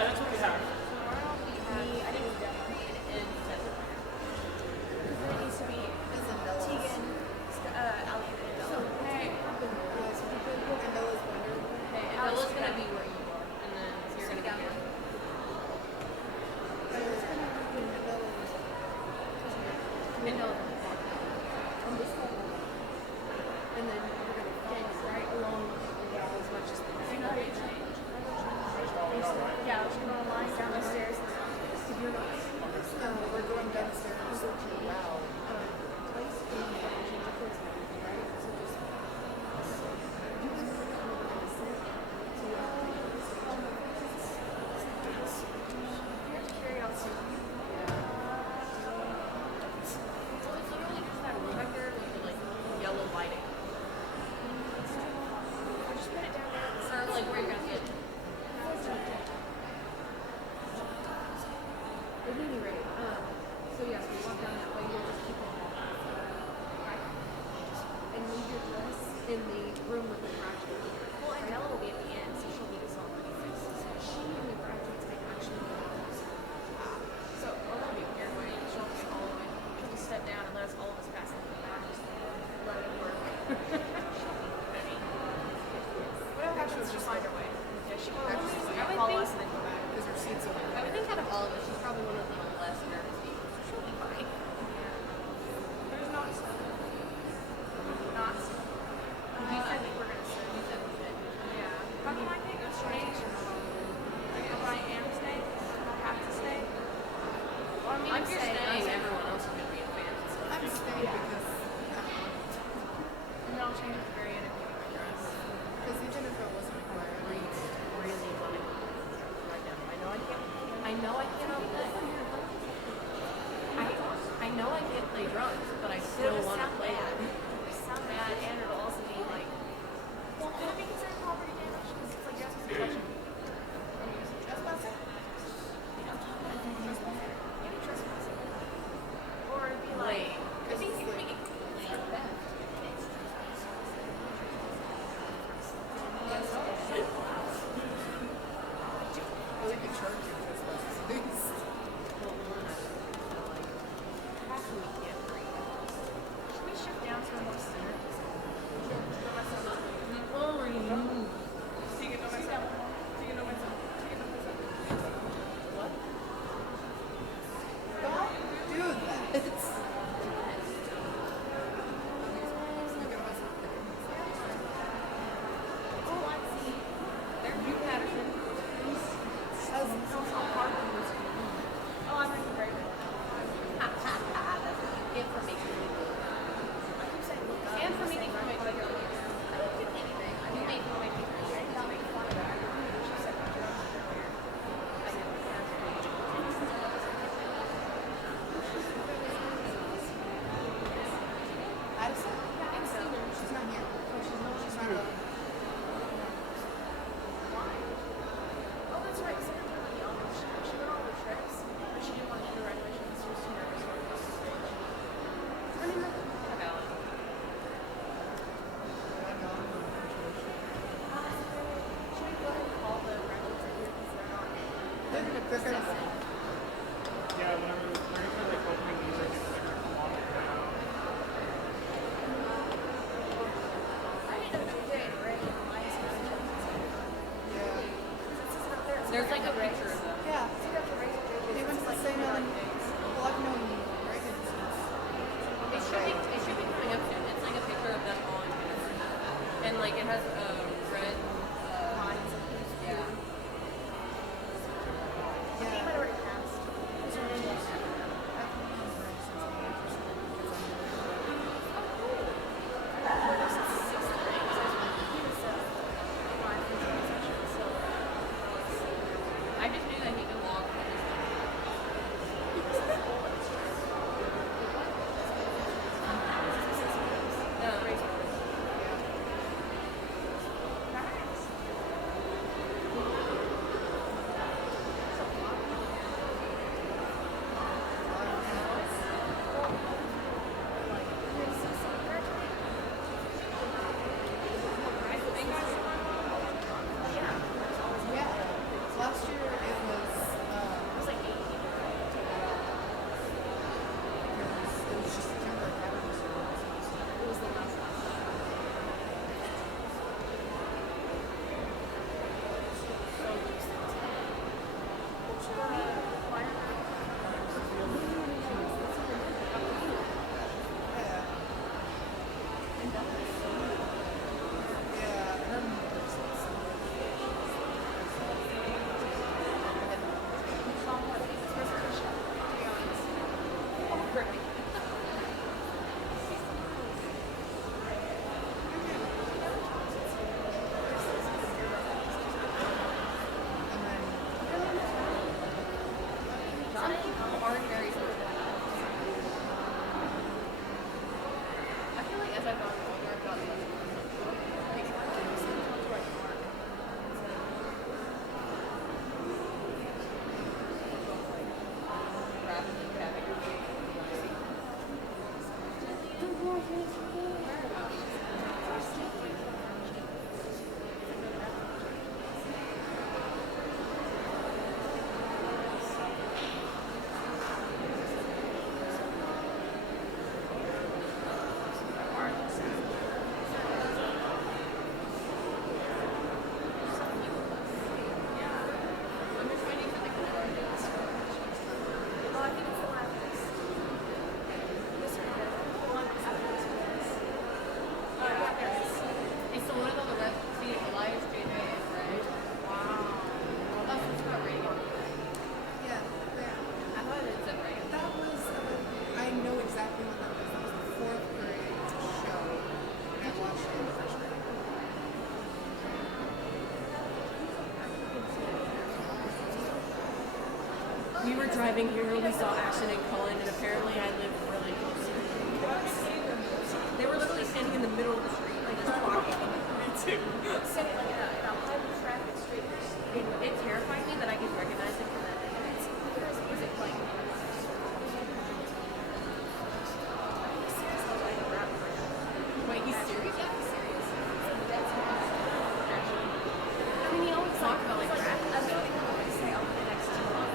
Yeah, that's what we have. Tomorrow we have Queen and Cedric. There needs to be Tegan, Alexander, and So, Bella. hey, hey, and Alex Bella's is gonna back. be where you are, and then you're gonna be here. I know. And then we're going to follow right along as much as possible. Yeah, we're going to line down the stairs. If you're not, We're going downstairs. Wow. place in the change of course, right? So just you can here's curiosity. Well, it's literally just that room back there with the like yellow lighting. Or just put it down there. Or like where you're gonna sit. At any rate, so yes, we walk down that way, you'll just keep on walking. Right? And leave your dress in the room with the graduate. Well, and Bella will be at the end, so she'll need us all pretty fixed. She and the graduates may actually go out. So, well, that'll be weird, right? She'll just all the way. She'll just step down and let us all of us pass into the back. Just let it work. Whatever happens, she'll find her way. Yeah, she will always follow us and then go back. Because our seats over I would think out of all of us, she's probably one of the less nervous people, so she'll be fine. There's not stuff. Not. I think we're gonna sit. We said we did. Yeah. How come I think it's strange? If I am staying, I have to stay. Well, I mean, If you're staying, everyone else is gonna be advanced. So I'm staying because And then I'll change at the very end and give you my dress. even if it wasn't required, really want to right now. I know I can't. I know I cannot play. I know I can't play drums, but I still want to play it. Sound bad, and it'll also be like, well, could it be considered property damage? Because it's like just a suggestion. trespassing? Maybe trespassing. Or it'd be like, Wait. I think it could be Well, they could charge you trespassing at least. Should we shift down to a more center? The rest of the lot of people aren't very social. I feel like as I've gotten older, I've gotten less social. Like, sometimes like Mark. Rapidly having I'm just waiting for the convergence. Oh, I think it's the last. This one, the one after this one. Yeah, there it is. It's the one on the left. See, Elias, JJ, and Ray. Wow. Oh, so it's not radio. Yeah, yeah. I thought it said radio. That was, I know exactly what that was. That was the fourth grade show. I watched it in first grade. We were driving here and we saw Ashton and Cullen, and apparently I live really close to them. They were literally standing in the middle of the street, like just talking. Me too. Sitting like in a high traffic street. It terrified me that I could recognize it from that day. It's because music playing. Wait, he's serious? Yeah, he's serious. Actually. I mean, he always talked about like rap. I'm going to say I'll be next to him.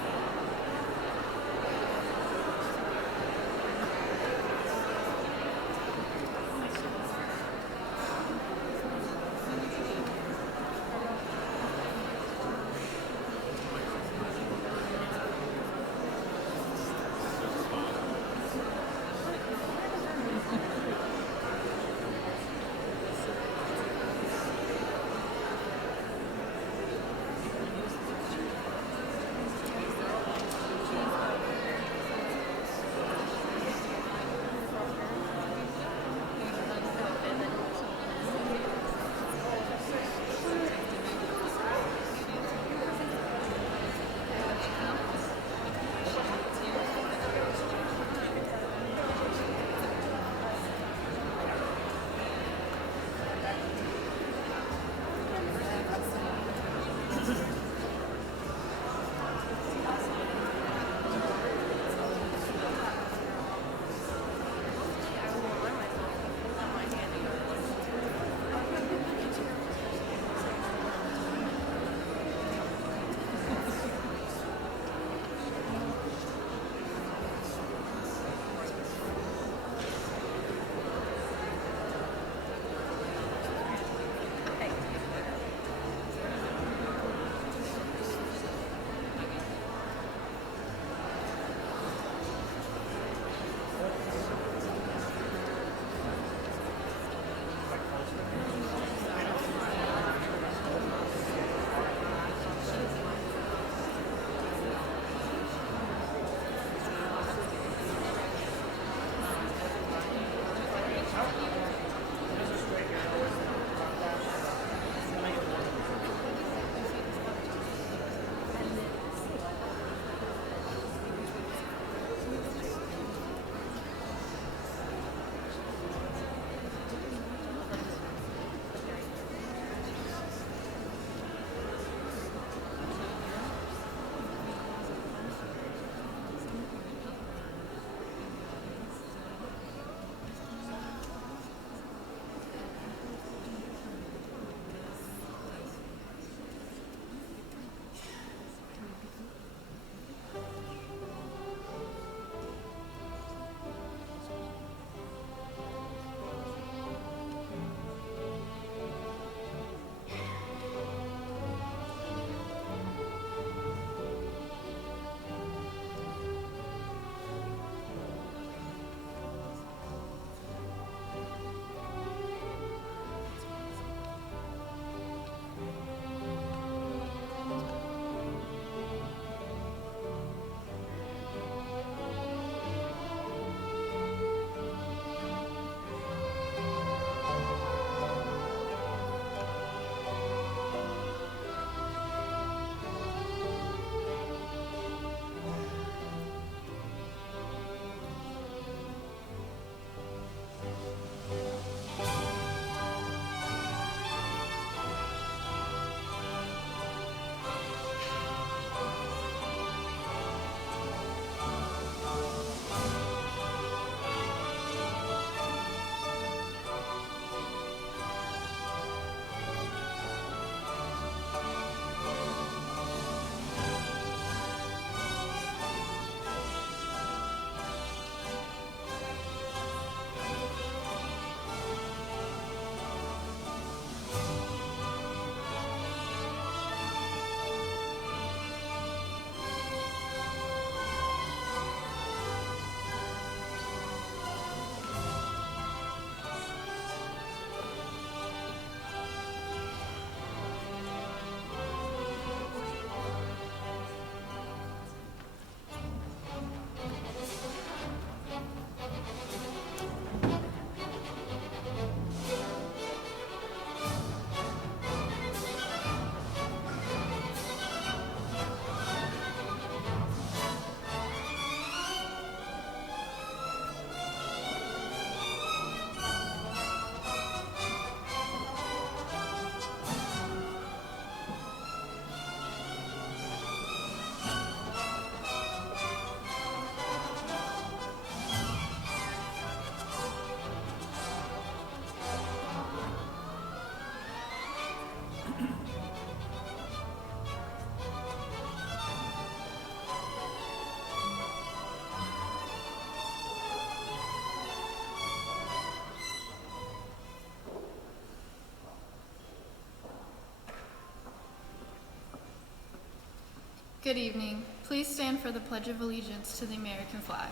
Good evening. Please stand for the Pledge of Allegiance to the American flag.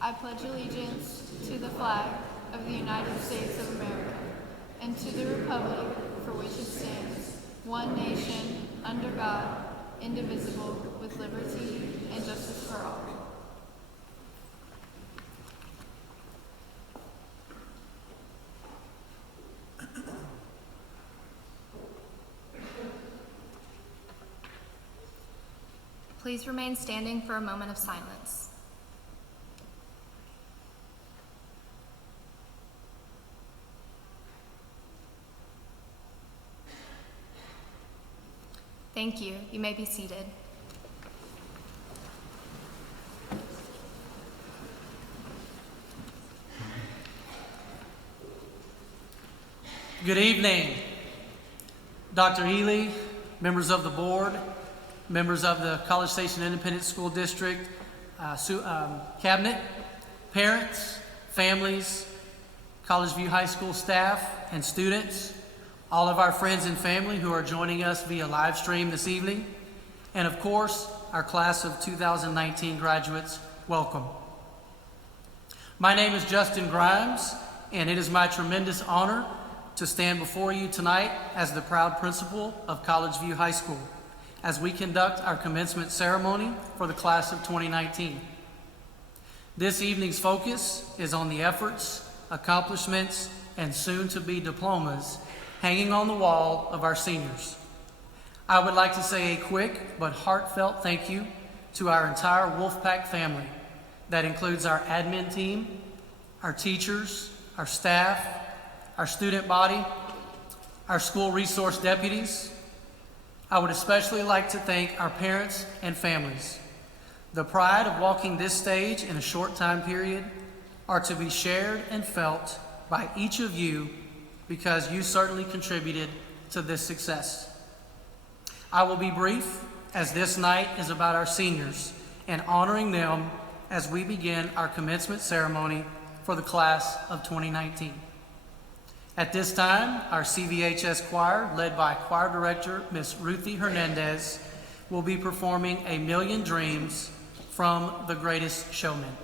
I pledge allegiance to the flag of the United States of America and to the republic for which it stands, one nation, under God, indivisible, with liberty and justice for all. Please remain standing for a moment of silence. Thank you. You may be seated. Good evening, Dr. Ely, members of the board, members of the College Station Independent School District cabinet, parents, families, College View High School staff and students, all of our friends and family who are joining us via live stream this evening, and of course, our class of 2019 graduates, welcome. My name is Justin Grimes, and it is my tremendous honor to stand before you tonight as the proud principal of College View High School as we conduct our commencement ceremony for the class of 2019. This evening's focus is on the efforts, accomplishments, and soon-to-be diplomas hanging on the wall of our seniors. I would like to say a quick but heartfelt thank you to our entire Wolfpack family. That includes our admin team, our teachers, our staff, our student body, our school resource deputies. I would especially like to thank our parents and families. The pride of walking this stage in a short time period are to be shared and felt by each of you because you certainly contributed to this success. I will be brief as this night is about our seniors and honoring them as we begin our commencement ceremony for the class of 2019. At this time, our CVHS choir, led by choir director Miss Ruthie Hernandez, will be performing A Million Dreams from The Greatest Showman.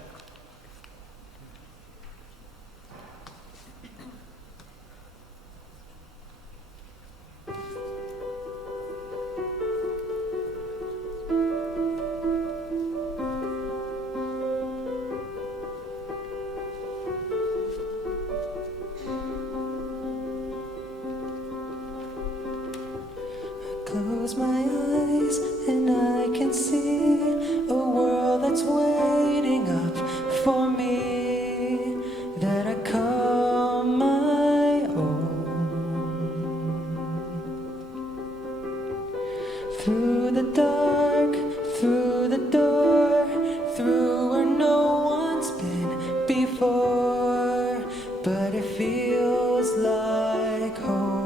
Close my eyes and I can see a world that's waiting up for me that I call my own. Through the dark, through the door, through where no one's been before, but it feels like home.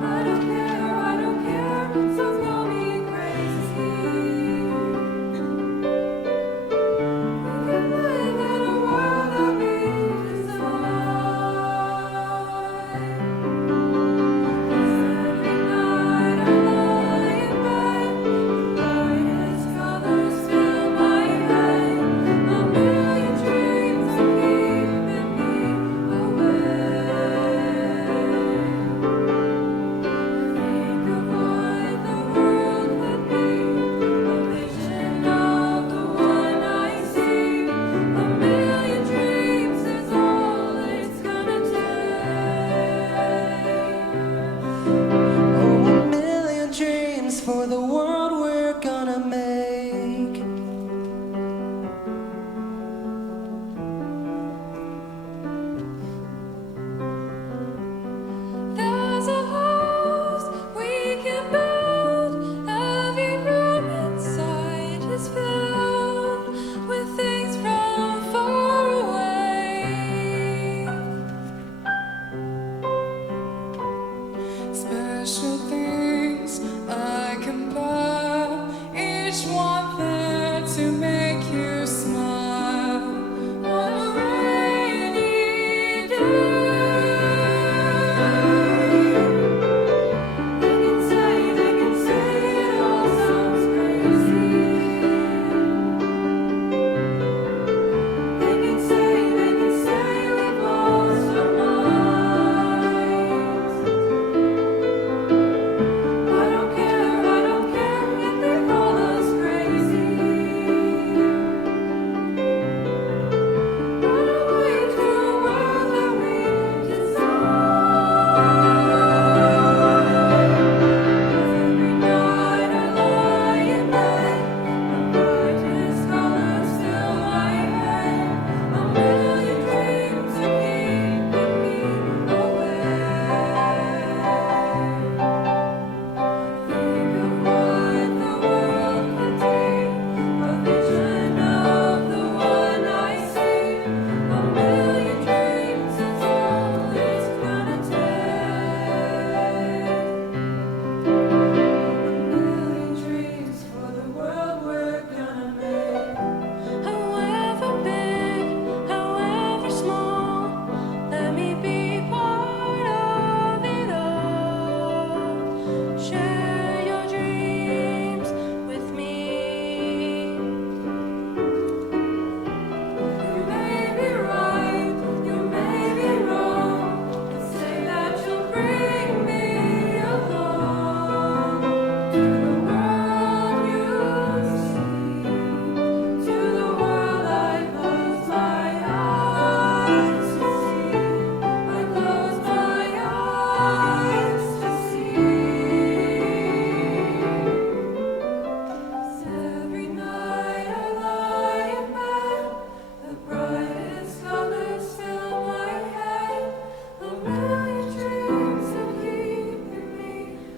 I don't care special things I can buy, each one there to make you smile on a rainy day. They can say it all sounds crazy. They can say we've lost our minds. I don't care if they call us crazy. Run away to a world that we design. Every night I lie in bed, the brightest colors fill my head. A million dreams are keeping me awake. Think of what the world could take, a vision of the one I see. A million dreams is all it's gonna take. A million dreams for the world we're gonna make. However big, however small, let me be part of it all. Share your dreams with me. You may be right, you may be wrong, but say that you'll bring me along to the world you see, to the world I close my eyes to see. I close my eyes to see. 'Cause every night I lie in bed, the brightest colors fill my head. A million dreams are keeping me.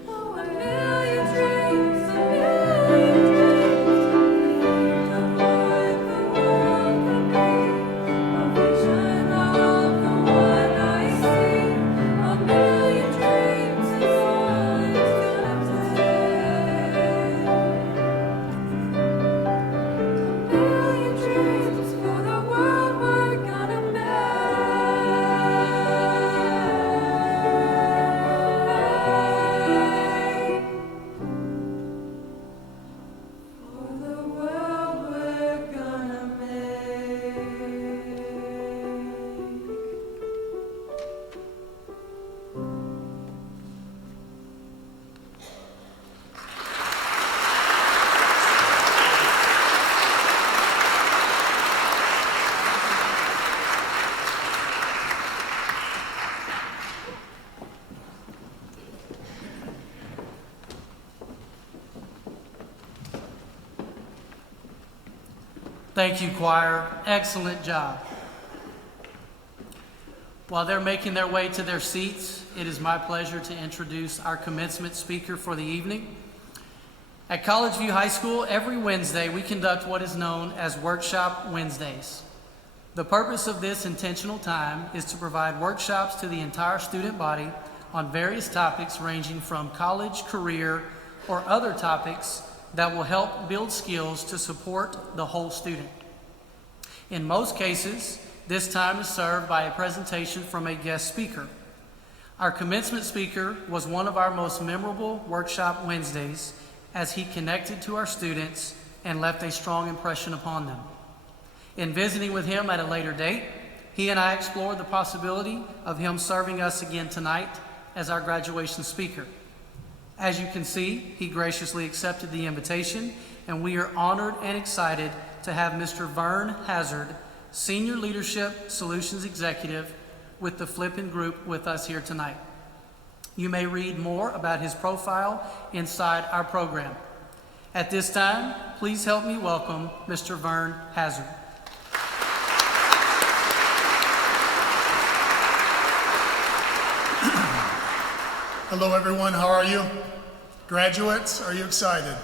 Oh, a million dreams, a million dreams. Think of what the world could be, a vision of the one I see. A million dreams is all it's gonna take. A million dreams for the world we're gonna make. For the world we're gonna make. Thank you, choir. Excellent job. While they're making their way to their seats, it is my pleasure to introduce our commencement speaker for the evening. At College View High School, every Wednesday we conduct what is known as Workshop Wednesdays. The purpose of this intentional time is to provide workshops to the entire student body on various topics ranging from college, career, or other topics that will help build skills to support the whole student. In most cases, this time is served by a presentation from a guest speaker. Our commencement speaker was one of our most memorable Workshop Wednesdays as he connected to our students and left a strong impression upon them. In visiting with him at a later date, he and I explored the possibility of him serving us again tonight as our graduation speaker. As you can see, he graciously accepted the invitation, and we are honored and excited to have Mr. Vern Hazard, Senior Leadership Solutions Executive with the Flippin Group, with us here tonight. You may read more about his profile inside our program. At this time, please help me welcome Mr. Vern Hazard. Hello, everyone. How are you? Graduates, are you excited?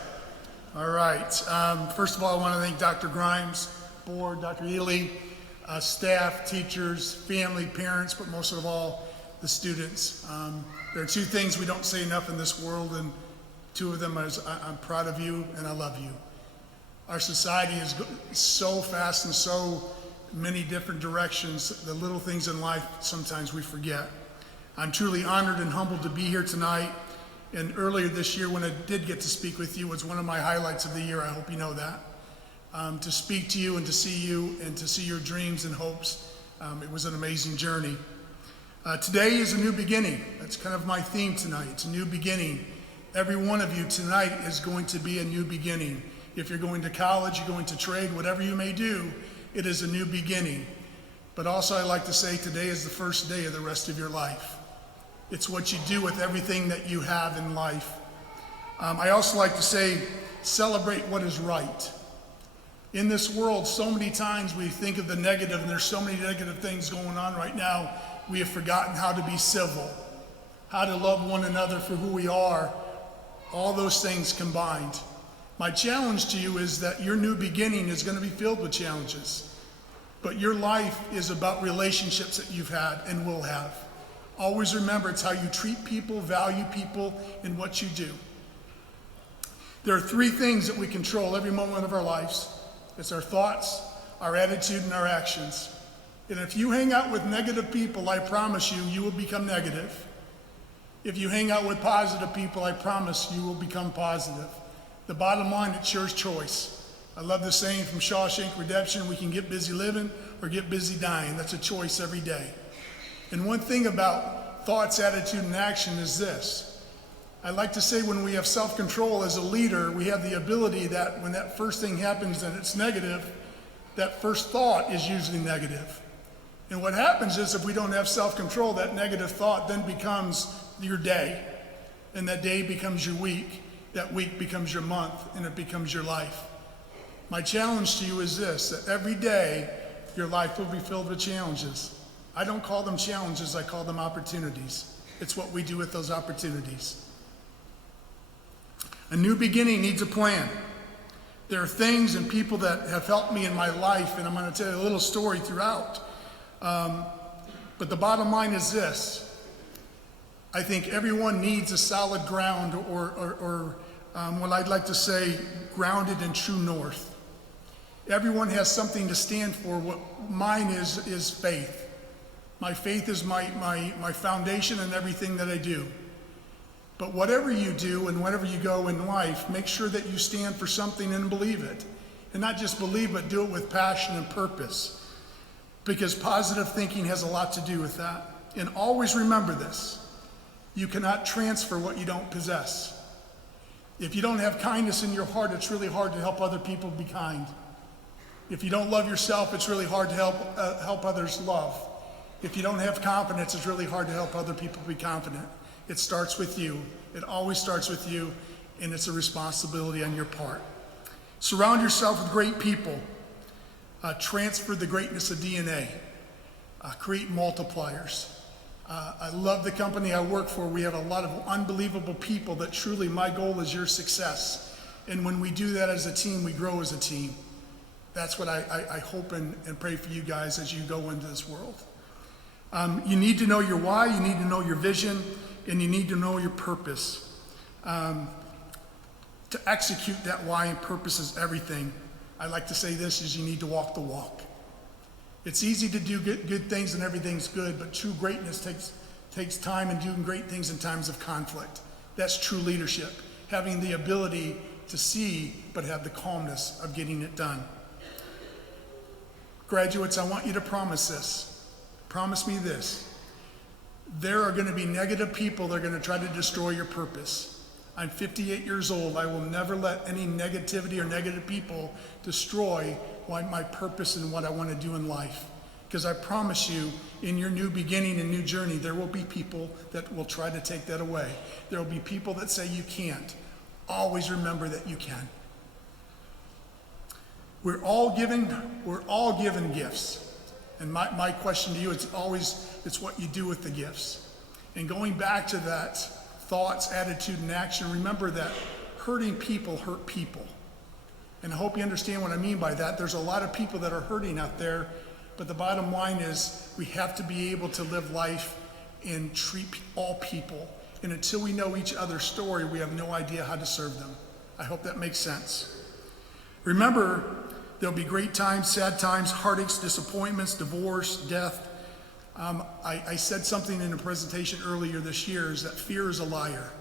All right. First of all, I want to thank Dr. Grimes, board, Dr. Ely, staff, teachers, family, parents, but most of all, the students. There are two things we don't say enough in this world, and two of them is I'm proud of you and I love you. Our society is so fast in so many different directions. The little things in life sometimes we forget. I'm truly honored and humbled to be here tonight. And earlier this year when I did get to speak with you was one of my highlights of the year. I hope you know that. To speak to you and to see you and to see your dreams and hopes. It was an amazing journey. Today is a new beginning. That's kind of my theme tonight. It's a new beginning. Every one of you tonight is going to be a new beginning. If you're going to college, you're going to trade, whatever you may do, it is a new beginning. But also I like to say today is the first day of the rest of your life. It's what you do with everything that you have in life. I also like to say, celebrate what is right. In this world, so many times we think of the negative, and there's so many negative things going on right now, we have forgotten how to be civil, how to love one another for who we are, all those things combined. My challenge to you is that your new beginning is going to be filled with challenges, but your life is about relationships that you've had and will have. Always remember it's how you treat people, value people, and what you do. There are three things that we control every moment of our lives. It's our thoughts, our attitude, and our actions. And if you hang out with negative people, I promise you, you will become negative. If you hang out with positive people, I promise you will become positive. The bottom line, it's your choice. I love the saying from Shawshank Redemption, we can get busy living or get busy dying. That's a choice every day. And one thing about thoughts, attitude, and action is this. I like to say when we have self-control as a leader, we have the ability that when that first thing happens and it's negative, that first thought is usually negative. And what happens is if we don't have self-control, that negative thought then becomes your day. And that day becomes your week. That week becomes your month, and it becomes your life. My challenge to you is this, that every day your life will be filled with challenges. I don't call them challenges, I call them opportunities. It's what we do with those opportunities. A new beginning needs a plan. There are things and people that have helped me in my life, and I'm going to tell you a little story throughout. But the bottom line is this. I think everyone needs a solid ground or what I'd like to say, grounded in true north. Everyone has something to stand for. What mine is faith. My faith is my foundation in everything that I do. But whatever you do and wherever you go in life, make sure that you stand for something and believe it. And not just believe, but do it with passion and purpose. Because positive thinking has a lot to do with that. And always remember this. You cannot transfer what you don't possess. If you don't have kindness in your heart, it's really hard to help other people be kind. If you don't love yourself, it's really hard to help others love. If you don't have confidence, it's really hard to help other people be confident. It starts with you. It always starts with you, and it's a responsibility on your part. Surround yourself with great people. Transfer the greatness of DNA. Create multipliers. I love the company I work for. We have a lot of unbelievable people that truly my goal is your success. And when we do that as a team, we grow as a team. That's what I hope and pray for you guys as you go into this world. You need to know your why, you need to know your vision, and you need to know your purpose. To execute that why and purpose is everything. I like to say this is you need to walk the walk. It's easy to do good things and everything's good, but true greatness takes time and doing great things in times of conflict. That's true leadership, having the ability to see but have the calmness of getting it done. Graduates, I want you to promise this. Promise me this. There are going to be negative people that are going to try to destroy your purpose. I'm 58 years old. I will never let any negativity or negative people destroy my purpose and what I want to do in life. Because I promise you, in your new beginning and new journey, there will be people that will try to take that away. There will be people that say you can't. Always remember that you can. We're all given gifts. And my question to you, it's what you do with the gifts. And going back to that thoughts, attitude, and action, remember that hurting people hurt people. And I hope you understand what I mean by that. There's a lot of people that are hurting out there, but the bottom line is we have to be able to live life and treat all people. And until we know each other's story, we have no idea how to serve them. I hope that makes sense. Remember, there'll be great times, sad times, heartaches, disappointments, divorce, death. I said something in a presentation earlier this year, is that fear is a liar.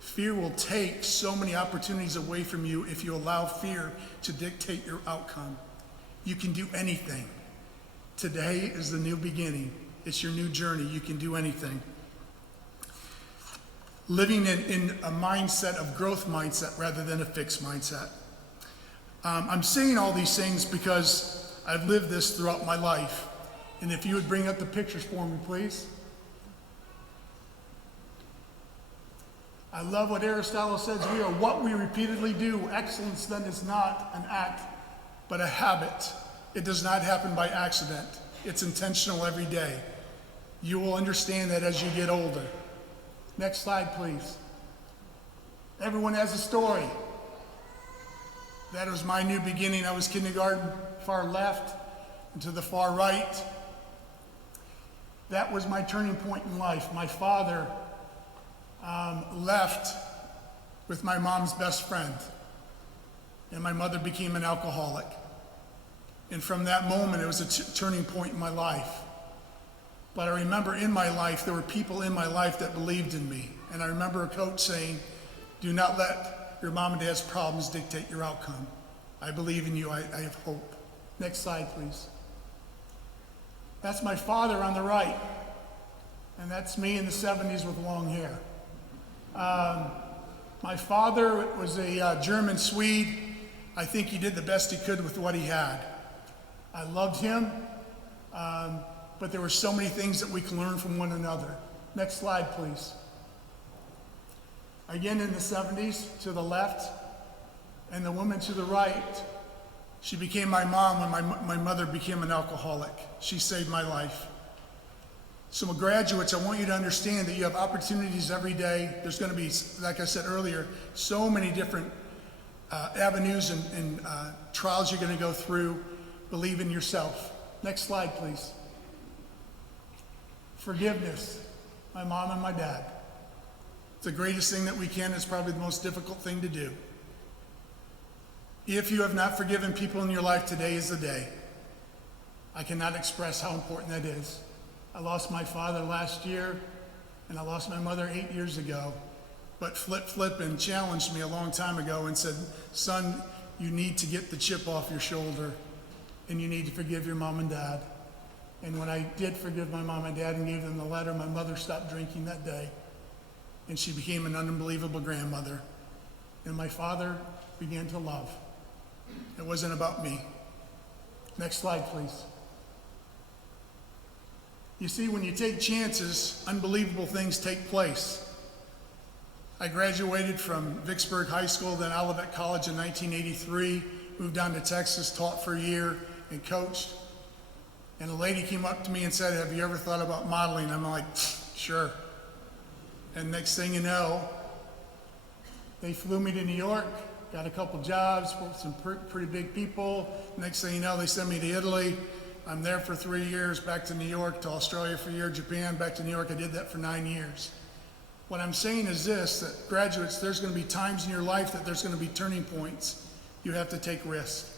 Fear will take so many opportunities away from you if you allow fear to dictate your outcome. You can do anything. Today is the new beginning. It's your new journey. You can do anything. Living in a mindset of growth mindset rather than a fixed mindset. I'm saying all these things because I've lived this throughout my life. And if you would bring up the pictures for me, please. I love what Aristotle says, we are what we repeatedly do. Excellence then is not an act, but a habit. It does not happen by accident. It's intentional every day. You will understand that as you get older. Next slide, please. Everyone has a story. That was my new beginning. I was kindergarten, far left, and to the far right. That was my turning point in life. My father left with my mom's best friend, and my mother became an alcoholic. And from that moment, it was a turning point in my life. But I remember in my life, there were people in my life that believed in me. And I remember a coach saying, do not let your mom and dad's problems dictate your outcome. I believe in you, I have hope. Next slide, please. That's my father on the right. And that's me in the 70s with long hair. My father was a German Swede. I think he did the best he could with what he had. I loved him, but there were so many things that we can learn from one another. Next slide, please. Again in the 70s, to the left, and the woman to the right, she became my mom when my mother became an alcoholic. She saved my life. So graduates, I want you to understand that you have opportunities every day. There's going to be, like I said earlier, so many different avenues and trials you're going to go through. Believe in yourself. Next slide, please. Forgiveness. My mom and my dad. It's the greatest thing that we can. It's probably the most difficult thing to do. If you have not forgiven people in your life, today is the day. I cannot express how important that is. I lost my father last year, and I lost my mother 8 years ago. But Flip Flippin challenged me a long time ago and said, son, you need to get the chip off your shoulder, and you need to forgive your mom and dad. And when I did forgive my mom and dad and gave them the letter, my mother stopped drinking that day, and she became an unbelievable grandmother. And my father began to love. It wasn't about me. Next slide, please. You see, when you take chances, unbelievable things take place. I graduated from Vicksburg High School, then Olivet College in 1983, moved down to Texas, taught for a year, and coached. And a lady came up to me and said, have you ever thought about modeling? I'm like, sure. And next thing you know, they flew me to New York, got a couple jobs, worked with some pretty big people. Next thing you know, they sent me to Italy. I'm there for 3 years, back to New York, to Australia for a year, Japan, back to New York. I did that for 9 years. What I'm saying is this, that graduates, there's going to be times in your life that there's going to be turning points. You have to take risks.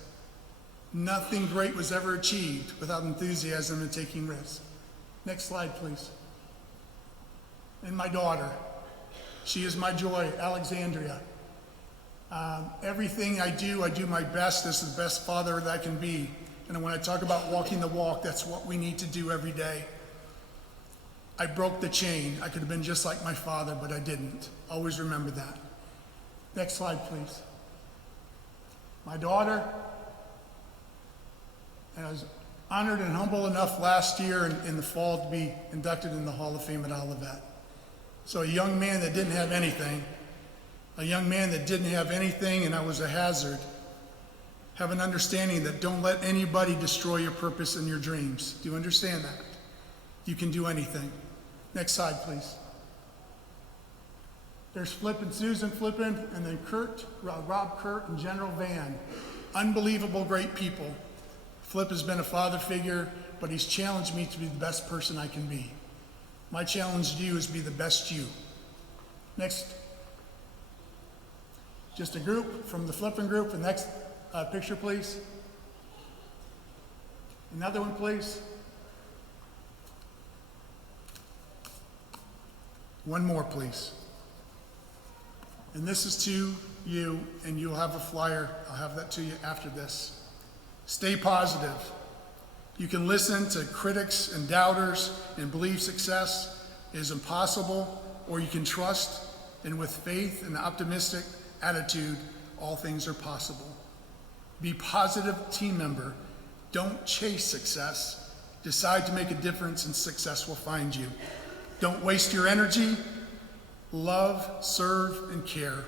Nothing great was ever achieved without enthusiasm and taking risks. Next slide, please. And my daughter, she is my joy, Alexandria. Everything I do my best as the best father that I can be. And when I talk about walking the walk, that's what we need to do every day. I broke the chain. I could have been just like my father, but I didn't. Always remember that. Next slide, please. My daughter, and I was honored and humble enough last year in the fall to be inducted in the Hall of Fame at Olivet. So a young man that didn't have anything, and I was a hazard. Have an understanding that don't let anybody destroy your purpose and your dreams. Do you understand that? You can do anything. Next slide, please. There's Flip and Susan Flippin, and then Rob Kurt, and General Van. Unbelievable, great people. Flip has been a father figure, but he's challenged me to be the best person I can be. My challenge to you is be the best you. Next. Just a group from the flipping group. The next picture, please. Another one, please. One more, please. And this is to you, and you'll have a flyer. I'll have that to you after this. Stay positive. You can listen to critics and doubters and believe success is impossible, or you can trust, and with faith and optimistic attitude, all things are possible. Be a positive team member. Don't chase success. Decide to make a difference, and success will find you. Don't waste your energy. Love, serve, and care.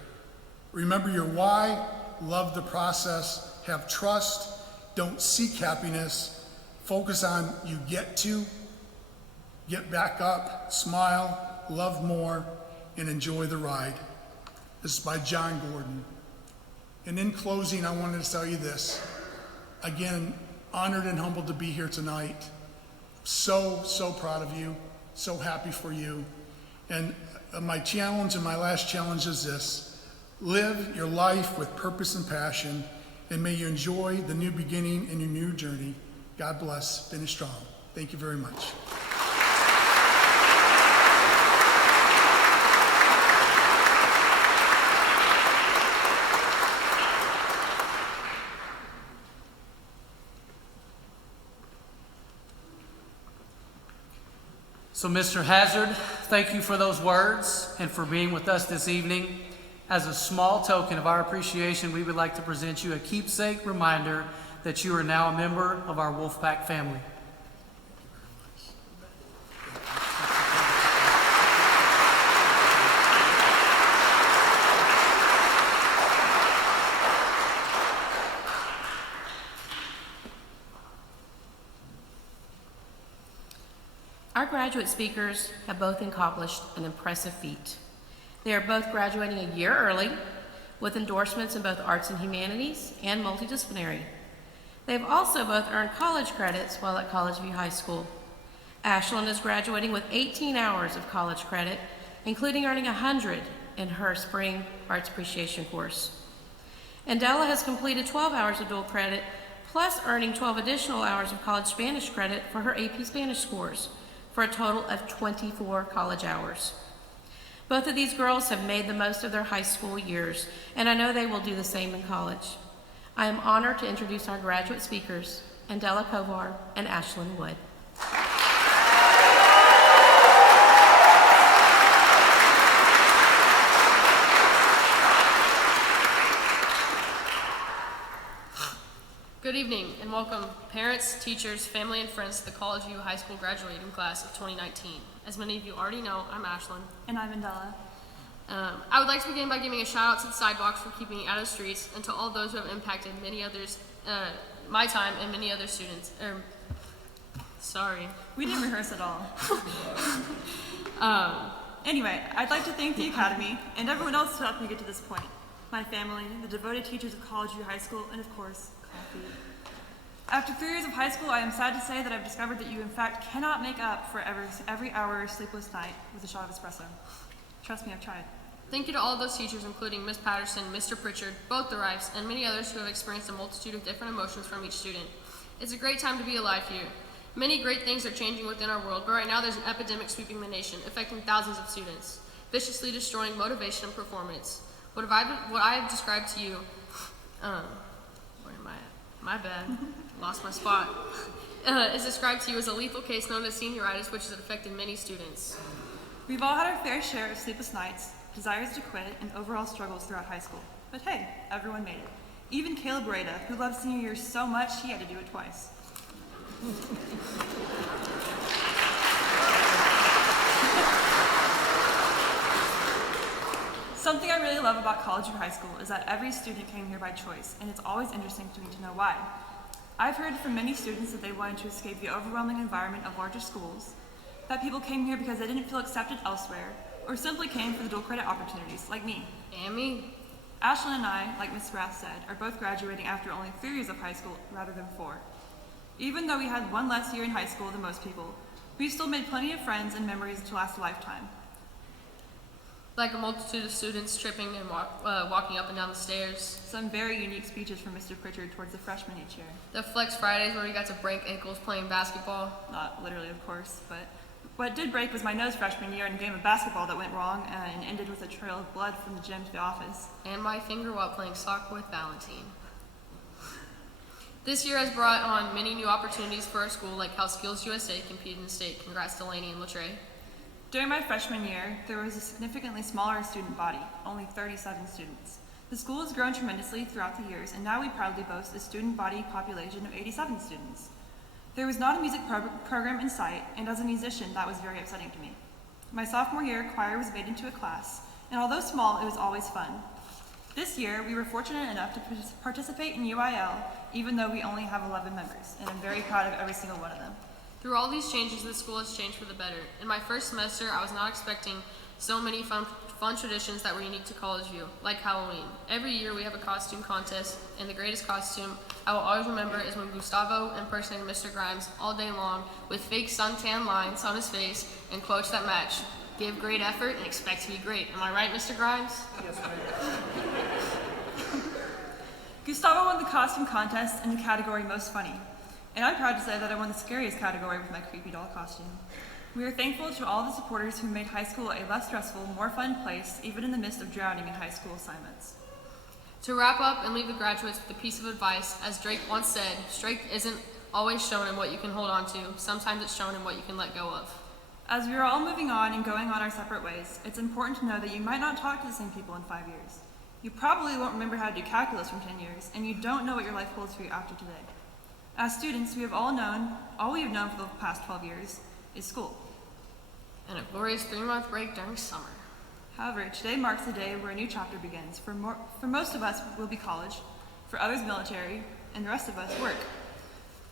Remember your why. Love the process. Have trust. Don't seek happiness. Focus on you get to. Get back up. Smile. Love more. And enjoy the ride. This is by John Gordon. And in closing, I wanted to tell you this. Again, honored and humbled to be here tonight. So proud of you. So happy for you. And my challenge and my last challenge is this. Live your life with purpose and passion, and may you enjoy the new beginning in your new journey. God bless. Finish strong. Thank you very much. So, Mr. Hazard, thank you for those words and for being with us this evening. As a small token of our appreciation, we would like to present you a keepsake reminder that you are now a member of our Wolfpack family. Our graduate speakers have both accomplished an impressive feat. They are both graduating a year early with endorsements in both arts and humanities and multidisciplinary. They have also both earned college credits while at College View High School. Ashlyn is graduating with 18 hours of college credit, including earning 100 in her spring arts appreciation course. And Della has completed 12 hours of dual credit, plus earning 12 additional hours of college Spanish credit for her AP Spanish scores, for a total of 24 college hours. Both of these girls have made the most of their high school years, and I know they will do the same in college. I am honored to introduce our graduate speakers, Andela Kovar and Ashlyn Wood. Good evening and welcome parents, teachers, family, and friends to the College View High School graduating class of 2019. As many of you already know, I'm Ashlyn. And I'm Andela. I would like to begin by giving a shout out to the Sidewalks for keeping me out of the streets and to all those who have impacted many others, my time and many other students. Sorry. We didn't rehearse at all. Anyway, I'd like to thank the Academy and everyone else who helped me get to this point. My family, the devoted teachers of College View High School, and of course, coffee. After 3 years of high school, I am sad to say that I've discovered that you in fact cannot make up for every hour sleepless night with a shot of espresso. Trust me, I've tried. Thank you to all of those teachers, including Ms. Patterson, Mr. Pritchard, both the Rifes, and many others who have experienced a multitude of different emotions from each student. It's a great time to be alive here. Many great things are changing within our world, but right now there's an epidemic sweeping the nation, affecting thousands of students, viciously destroying motivation and performance. What I have described to you, where am I at? My bad, lost my spot, is described to you as a lethal case known as senioritis, which has affected many students. We've all had our fair share of sleepless nights, desires to quit, and overall struggles throughout high school. But hey, everyone made it. Even Caleb Rada, who loved senior year so much, he had to do it twice. Something I really love about College View High School is that every student came here by choice, and it's always interesting to me to know why. I've heard from many students that they wanted to escape the overwhelming environment of larger schools, that people came here because they didn't feel accepted elsewhere, or simply came for the dual credit opportunities, like me. And me. Ashlyn and I, like Ms. Rath said, are both graduating after only 3 years of high school rather than 4. Even though we had 1 less year in high school than most people, We've still made plenty of friends and memories to last a lifetime. Like a multitude of students tripping and walking up and down the stairs. Some very unique speeches from Mr. Pritchard towards the freshmen each year. The Flex Fridays where we got to break ankles playing basketball. Not literally, of course, but what did break was my nose freshman year in a game of basketball that went wrong and ended with a trail of blood from the gym to the office. And my finger while playing soccer with Valentine. This year has brought on many new opportunities for our school, like how Skills USA competed in state. Congrats to Laney and Latre. During my freshman year, there was a significantly smaller student body, only 37 students. The school has grown tremendously throughout the years, and now we proudly boast a student body population of 87 students. There was not a music program in sight, and as a musician, that was very upsetting to me. My sophomore year, choir was made into a class, and although small, it was always fun. This year, we were fortunate enough to participate in UIL, even though we only have 11 members, and I'm very proud of every single one of them. Through all these changes, the school has changed for the better. In my first semester, I was not expecting so many fun traditions that were unique to College View, like Halloween. Every year we have a costume contest, and the greatest costume I will always remember is when Gustavo impersonated Mr. Grimes all day long with fake suntan lines on his face and quotes that match. Give great effort and expect to be great. Am I right, Mr. Grimes? Yes, ma'am. Gustavo won the costume contest in the category Most Funny, and I'm proud to say that I won the scariest category with my creepy doll costume. We are thankful to all the supporters who made high school a less stressful, more fun place, even in the midst of drowning in high school assignments. To wrap up and leave the graduates with a piece of advice, as Drake once said, strength isn't always shown in what you can hold on to, sometimes it's shown in what you can let go of. As we are all moving on and going on our separate ways, it's important to know that you might not talk to the same people in 5 years. You probably won't remember how to do calculus from 10 years, and you don't know what your life holds for you after today. As students, we have all we have known for the past 12 years is school. And a glorious 3-month break during summer. However, today marks the day where a new chapter begins. For most of us, will be college, for others, military, and the rest of us, work.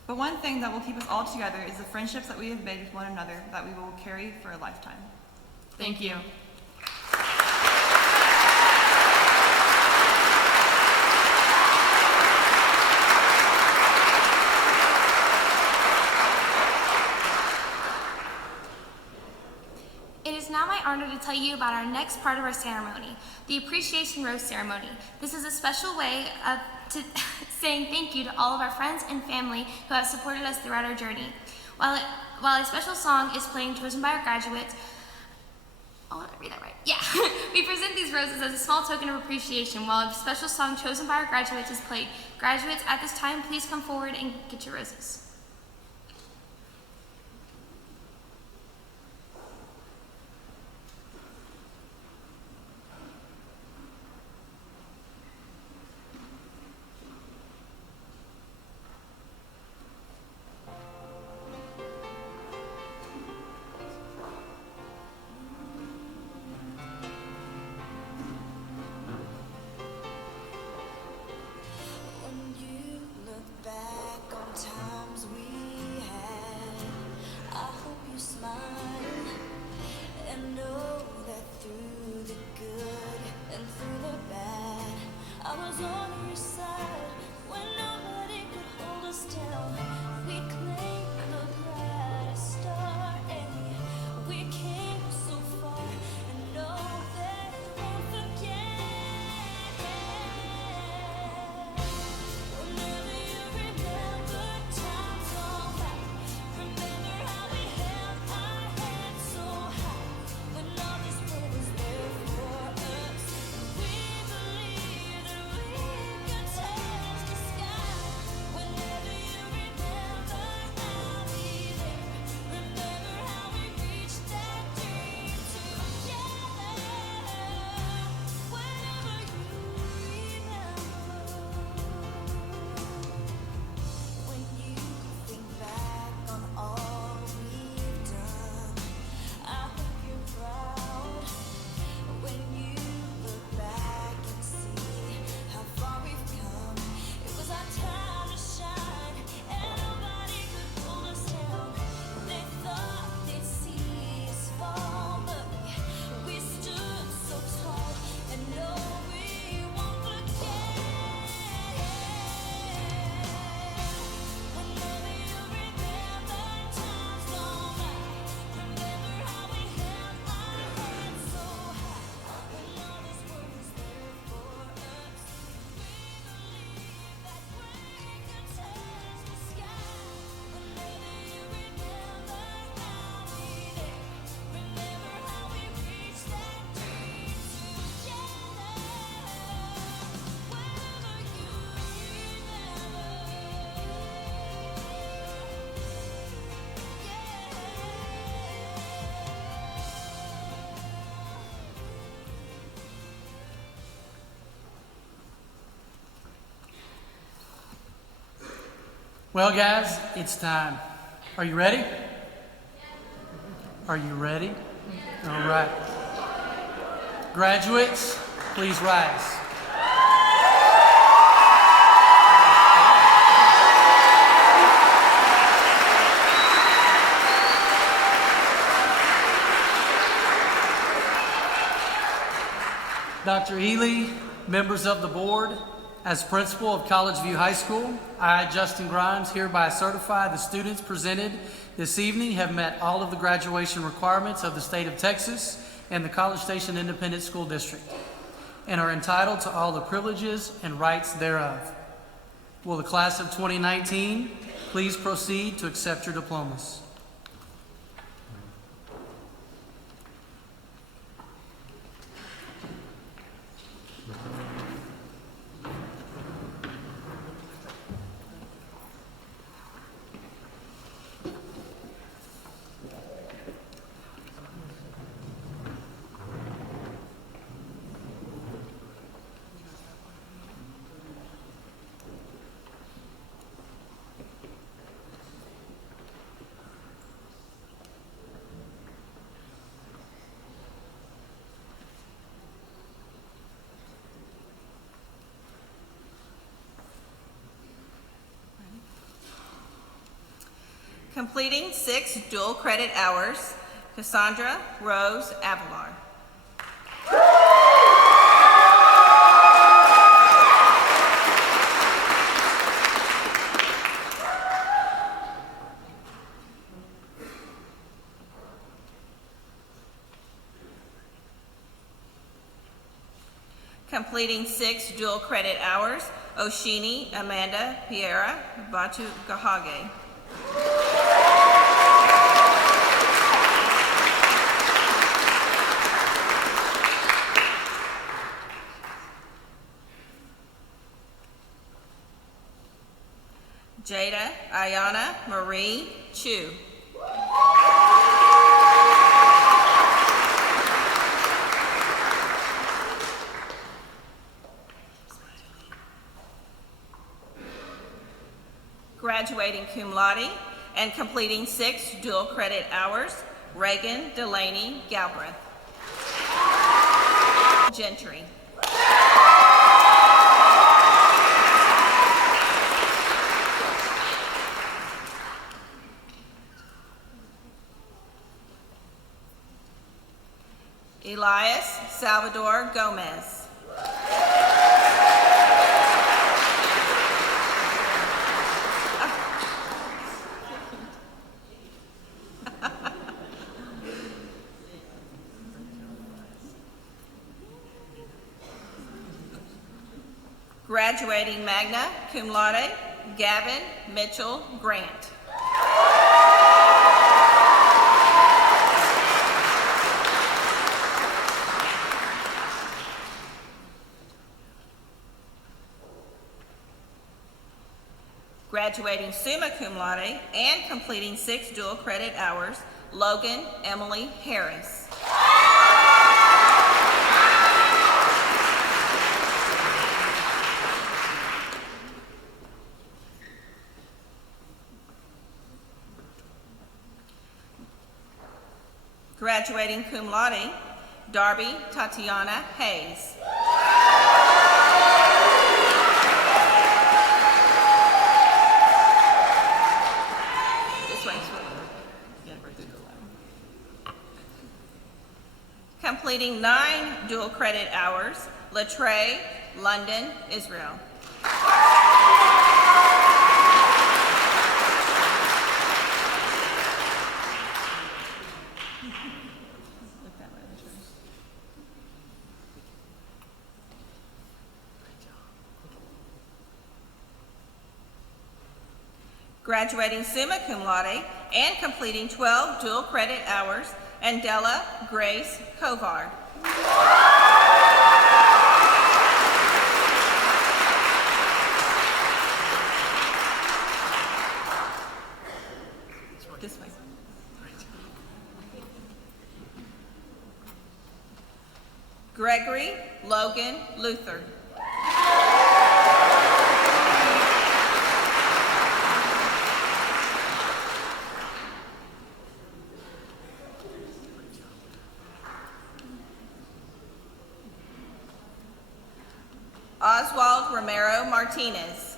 But one thing that will keep us all together is the friendships that we have made with one another that we will carry for a lifetime. Thank you. It is now my honor to tell you about our next part of our ceremony, the Appreciation Rose Ceremony. This is a special way of saying thank you to all of our friends and family who have supported us throughout our journey. While a special song is playing chosen by our graduates, oh, did I read that right? Yeah. We present these roses as a small token of appreciation while a special song chosen by our graduates is played. Graduates, at this time, please come forward and get your roses. When you look back on times Well, guys, it's time. Are you ready? Are you ready? All right. Graduates, please rise. Dr. Ely, members of the board, as principal of College View High School, I, Justin Grimes, hereby certify the students presented this evening have met all of the graduation requirements of the state of Texas and the College Station Independent School District, and are entitled to all the privileges and rights thereof. Will the class of 2019 please proceed to accept your diplomas? Completing 6 dual credit hours, Cassandra Rose Avalar. Completing 6 dual credit hours, Oshini Amanda Piera Batu Gahage. Jada Ayana Marie Chu. Graduating cum laude and completing 6 dual credit hours, Reagan Delaney Galbraith. Gentry. Elias Salvador Gomez. Graduating magna cum laude, Gavin Mitchell Grant. Graduating summa cum laude and completing 6 dual credit hours, Logan Emily Harris. Graduating cum laude, Darby Tatiana Hayes. Completing 9 dual credit hours, Latre London Israel. Graduating summa cum laude and completing 12 dual credit hours, Andela Grace Kovar. This way. Gregory Logan Luther. Oswald Romero Martinez.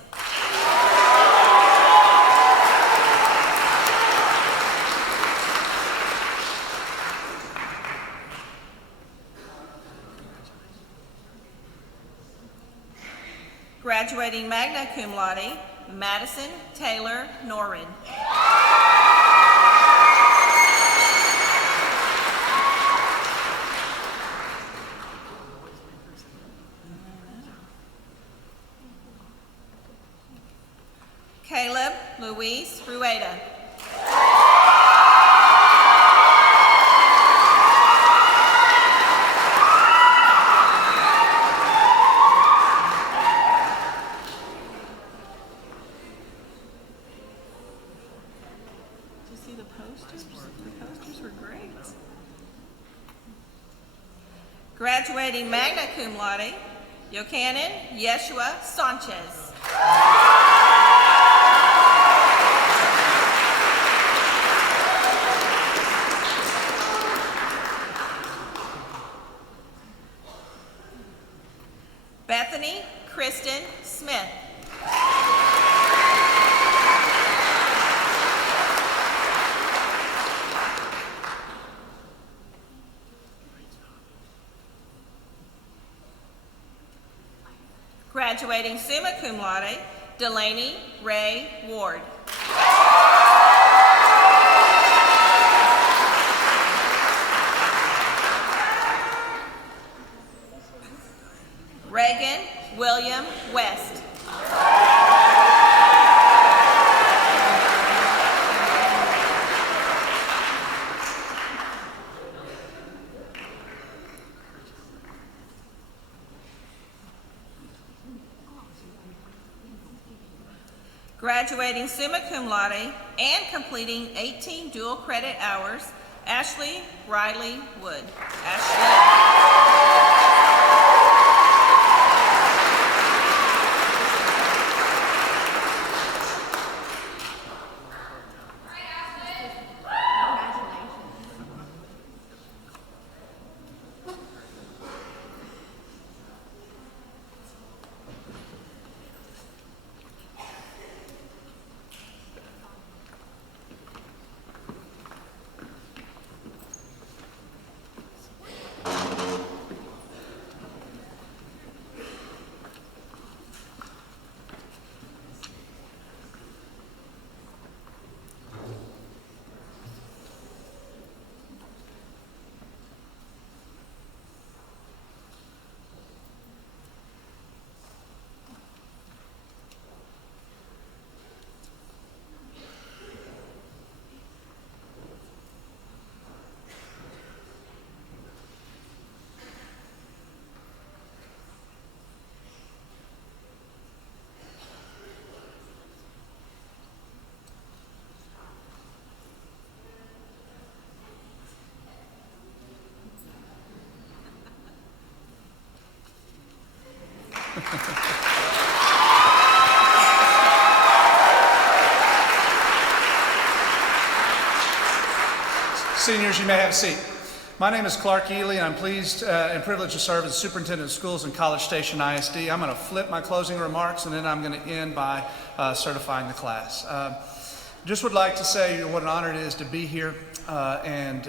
Graduating magna cum laude, Madison Taylor Norrid. Caleb Luis Rueda. Did you see the posters? The posters were great. Graduating magna cum laude, Yochanan Yeshua Sanchez. Bethany Kristen Smith. Graduating summa cum laude, Delaney Ray Ward. Reagan William West. Graduating summa cum laude and completing 18 dual credit hours, Ashley Riley Wood. Ashley. Seniors, you may have a seat. My name is Clark Ely, and I'm pleased and privileged to serve as Superintendent of Schools in College Station ISD. I'm going to flip my closing remarks, and then I'm going to end by certifying the class. Just would like to say what an honor it is to be here and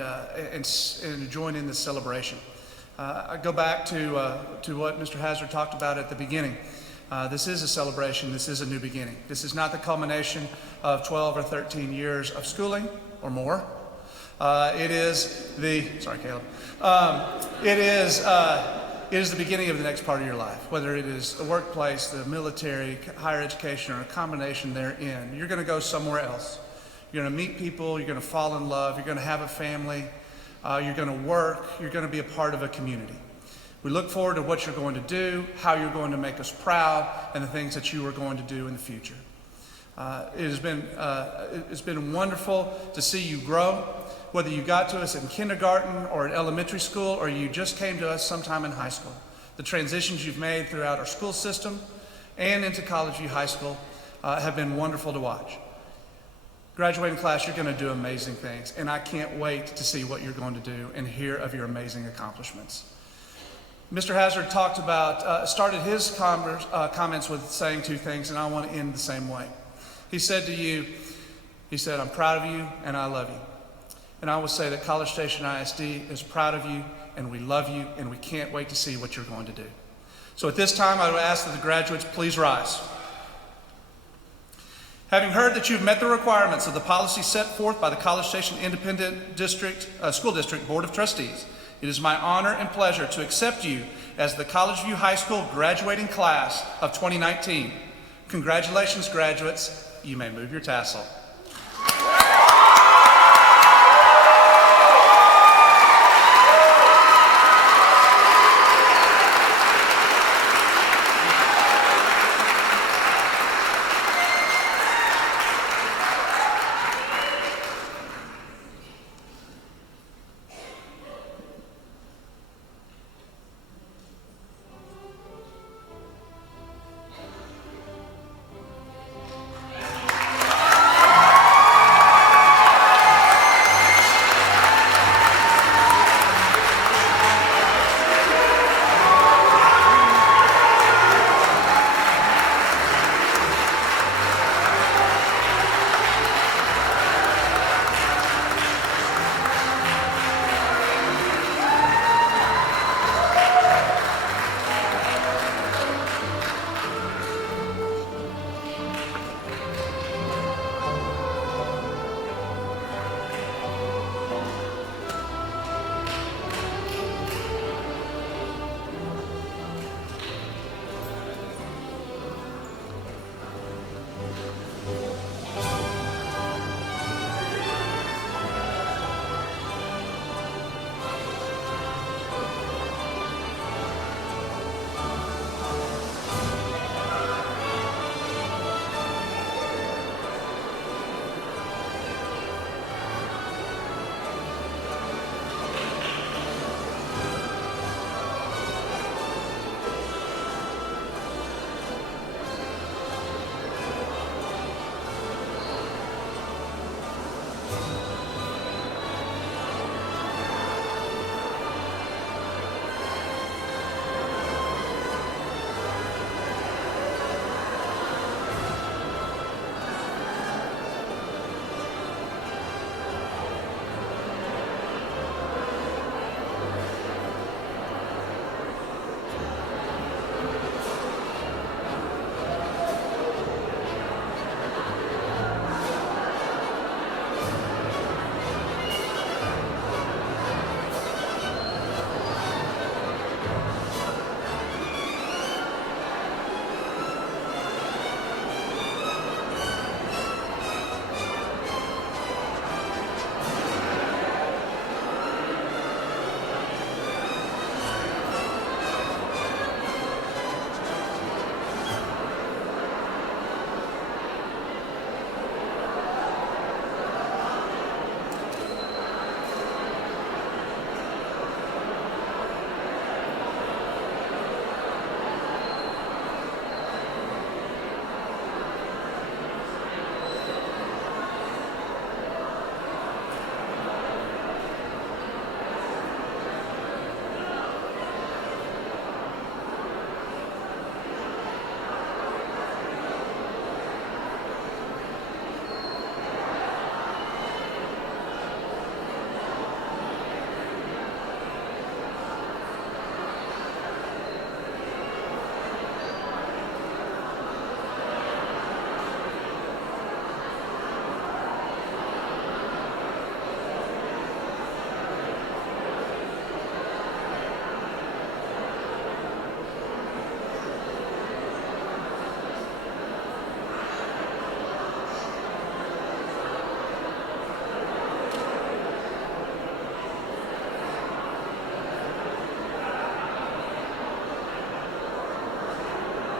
join in this celebration. I go back to what Mr. Hazard talked about at the beginning. This is a celebration. This is a new beginning. This is not the culmination of 12 or 13 years of schooling or more. It is the beginning of the next part of your life, whether it is the workplace, the military, higher education, or a combination therein. You're going to go somewhere else. You're going to meet people. You're going to fall in love. You're going to have a family. You're going to work. You're going to be a part of a community. We look forward to what you're going to do, how you're going to make us proud, and the things that you are going to do in the future. It's been wonderful to see you grow, whether you got to us in kindergarten or in elementary school, or you just came to us sometime in high school. The transitions you've made throughout our school system and into College View High School have been wonderful to watch. Graduating class, you're going to do amazing things, and I can't wait to see what you're going to do and hear of your amazing accomplishments. Mr. Hazard talked about, started his comments with saying two things, and I want to end the same way. He said to you, he said, I'm proud of you and I love you. And I will say that College Station ISD is proud of you and we love you and we can't wait to see what you're going to do. So at this time, I would ask that the graduates please rise. Having heard that you've met the requirements of the policy set forth by the College Station Independent School District Board of Trustees, it is my honor and pleasure to accept you as the College View High School graduating class of 2019. Congratulations, graduates. You may move your tassel.